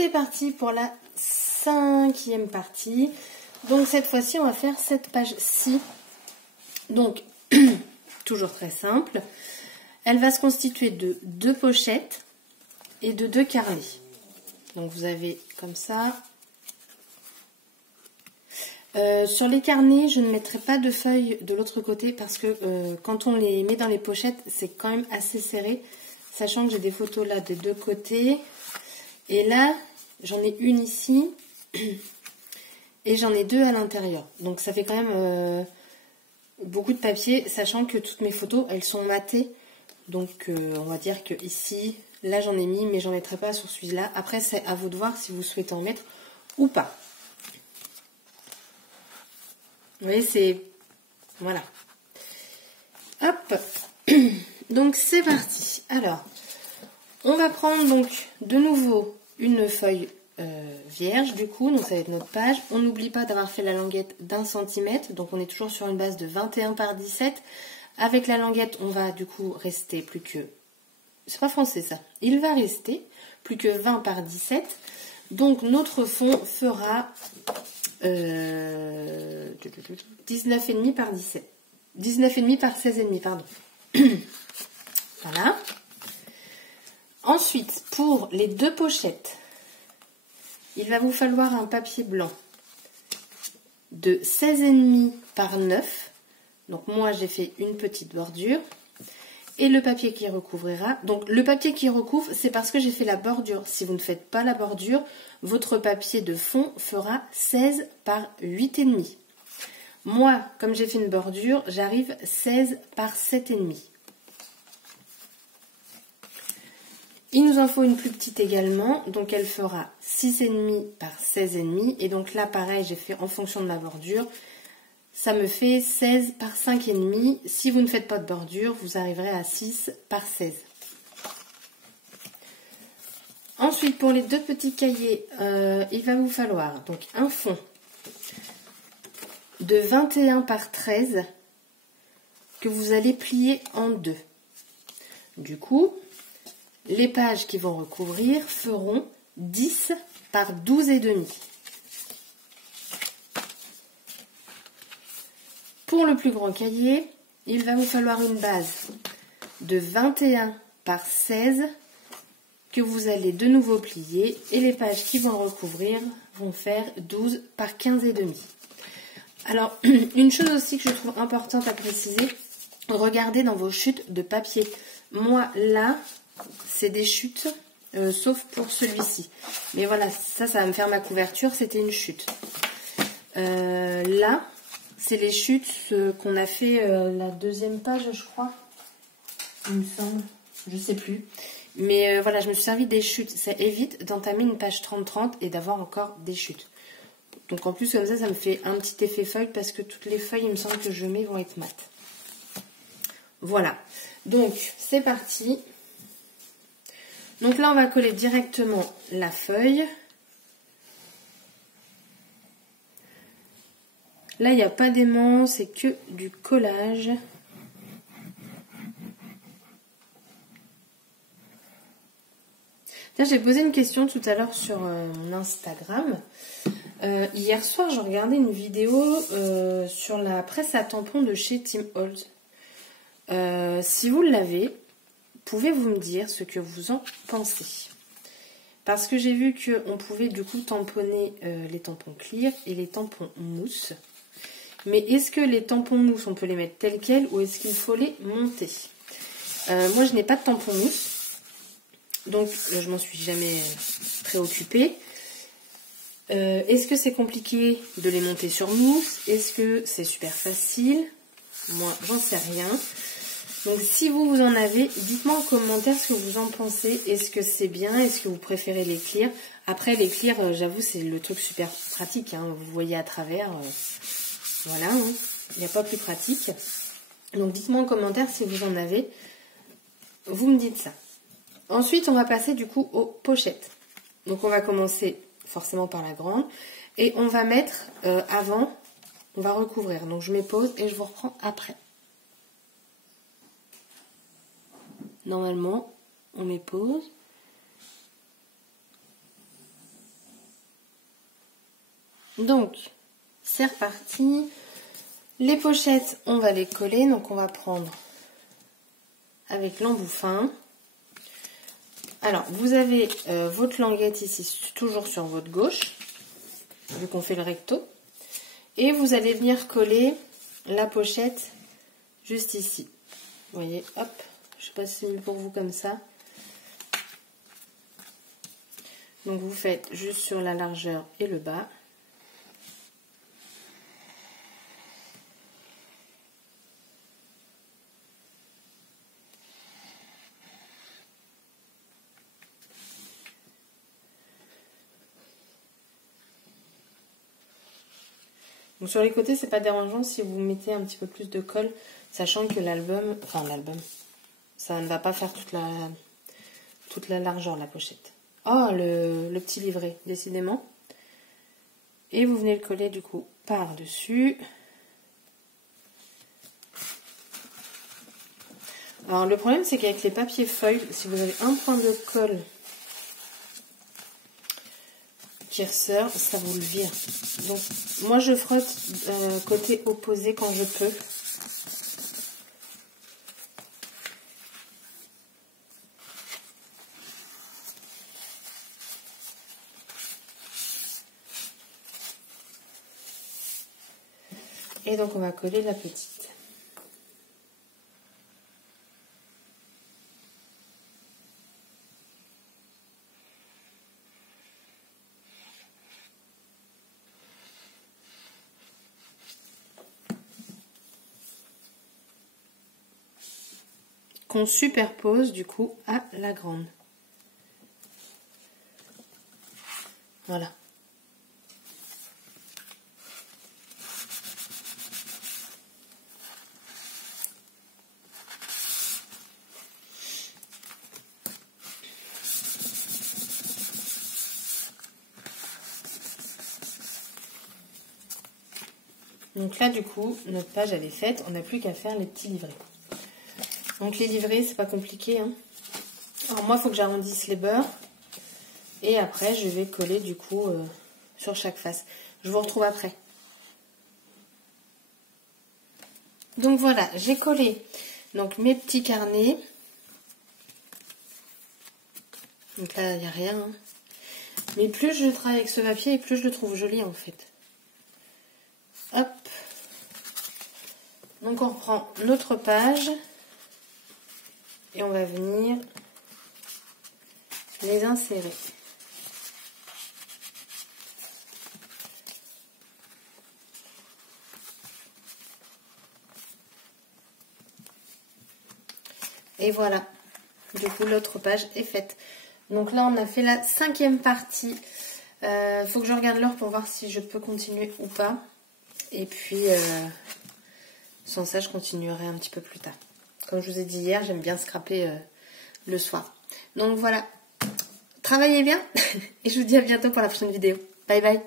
c'est parti pour la 5e partie. Donc cette fois-ci, on va faire cette page-ci. Donc, toujours très simple. Elle va se constituer de 2 pochettes et de 2 carnets. Donc vous avez comme ça. Sur les carnets, je ne mettrai pas de feuilles de l'autre côté parce que quand on les met dans les pochettes, c'est quand même assez serré. Sachant que j'ai des photos là des 2 côtés. Et là, j'en ai une ici et j'en ai 2 à l'intérieur. Donc ça fait quand même beaucoup de papier, sachant que toutes mes photos, elles sont matées. Donc on va dire que ici, là j'en ai mis, mais j'en mettrai pas sur celui-là. Après, c'est à vous de voir si vous souhaitez en mettre ou pas. Vous voyez, c'est... Voilà. Hop. Donc c'est parti. Alors, on va prendre donc de nouveau une feuille vierge du coup. Donc ça va être notre page. On n'oublie pas d'avoir fait la languette d'1 cm. Donc on est toujours sur une base de 21 par 17. Avec la languette, on va du coup rester plus que... C'est pas français ça. Il va rester plus que 20 par 17. Donc notre fond fera 19,5 par 17. 19,5 par 16,5, pardon. Voilà. Ensuite, pour les 2 pochettes, il va vous falloir un papier blanc de 16,5 par 9. Donc moi, j'ai fait une petite bordure. Et le papier qui recouvrira. Donc le papier qui recouvre, c'est parce que j'ai fait la bordure. Si vous ne faites pas la bordure, votre papier de fond fera 16 par 8,5. Moi, comme j'ai fait une bordure, j'arrive 16 par 7,5. Il nous en faut une plus petite également, donc elle fera 6,5 par 16,5. Et donc là, pareil, j'ai fait en fonction de ma bordure. Ça me fait 16 par 5,5. Si vous ne faites pas de bordure, vous arriverez à 6 par 16. Ensuite, pour les 2 petits cahiers, il va vous falloir donc un fond de 21 par 13 que vous allez plier en 2. Du coup, les pages qui vont recouvrir feront 10 par 12,5. Pour le plus grand cahier, il va vous falloir une base de 21 par 16 que vous allez de nouveau plier et les pages qui vont recouvrir vont faire 12 par 15,5. Alors, une chose aussi que je trouve importante à préciser, regardez dans vos chutes de papier. Moi, là, c'est des chutes, sauf pour celui-ci. Mais voilà, ça va me faire ma couverture, c'était une chute. Là... C'est les chutes qu'on a fait la 2e page, je crois. Il me semble. Je sais plus. Mais voilà, je me suis servi des chutes. Ça évite d'entamer une page 30-30 et d'avoir encore des chutes. Donc en plus, comme ça me fait un petit effet feuille parce que toutes les feuilles, il me semble que je mets, vont être mates. Voilà. Donc, c'est parti. Donc là, on va coller directement la feuille. Là, il n'y a pas d'aimant, c'est que du collage. J'ai posé une question tout à l'heure sur mon Instagram. Hier soir, je regardais une vidéo sur la presse à tampons de chez Tim Holtz. Si vous l'avez, pouvez-vous me dire ce que vous en pensez? Parce que j'ai vu qu'on pouvait du coup tamponner les tampons clear et les tampons mousse. Mais est-ce que les tampons mousse, on peut les mettre tels quels ou est-ce qu'il faut les monter? Moi, je n'ai pas de tampons mousse. Donc, je m'en suis jamais préoccupée. Est-ce que c'est compliqué de les monter sur mousse? Est-ce que c'est super facile? Moi, j'en sais rien. Donc, si vous en avez, dites-moi en commentaire ce que vous en pensez. Est-ce que c'est bien? Est-ce que vous préférez les clear? Après, les clear, j'avoue, c'est le truc super pratique. Hein. Vous voyez à travers... Voilà, hein. Il n'y a pas plus pratique. Donc dites-moi en commentaire si vous en avez. Vous me dites ça. Ensuite, on va passer du coup aux pochettes. Donc on va commencer forcément par la grande. Et on va mettre avant, on va recouvrir. Donc je mets pause et je vous reprends après. Normalement, on met pause. Donc, c'est reparti. Les pochettes, on va les coller. Donc, on va prendre avec l'embout fin. Alors, vous avez votre languette ici, toujours sur votre gauche, vu qu'on fait le recto. Et vous allez venir coller la pochette juste ici. Vous voyez, hop, je sais pas si c'est mieux pour vous comme ça. Donc, vous faites juste sur la largeur et le bas. Donc sur les côtés, c'est pas dérangeant si vous mettez un petit peu plus de colle, sachant que l'album, ça ne va pas faire toute la largeur la pochette. Oh, le petit livret, décidément. Et vous venez le coller du coup par-dessus. Alors le problème, c'est qu'avec les papiers feuilles, si vous avez un point de colle qui ressort, ça vous le vire. Donc moi je frotte côté opposé quand je peux. Et donc on va coller la petite. Qu'on superpose du coup à la grande. Voilà. Donc là du coup, notre page elle est faite, on n'a plus qu'à faire les petits livrets. Donc les livrets, c'est pas compliqué, hein. Alors moi, il faut que j'arrondisse les bords. Et après, je vais coller du coup sur chaque face. Je vous retrouve après. Donc voilà, j'ai collé donc mes petits carnets. Donc là, il n'y a rien. Hein. Mais plus je travaille avec ce papier, et plus je le trouve joli en fait. Hop. Donc on reprend notre page. Et on va venir les insérer. Et voilà, du coup l'autre page est faite. Donc là on a fait la 5e partie. Faut que je regarde l'heure pour voir si je peux continuer ou pas. Et puis sans ça je continuerai un petit peu plus tard. Comme je vous ai dit hier, j'aime bien scraper le soir. Donc voilà, travaillez bien et je vous dis à bientôt pour la prochaine vidéo. Bye bye.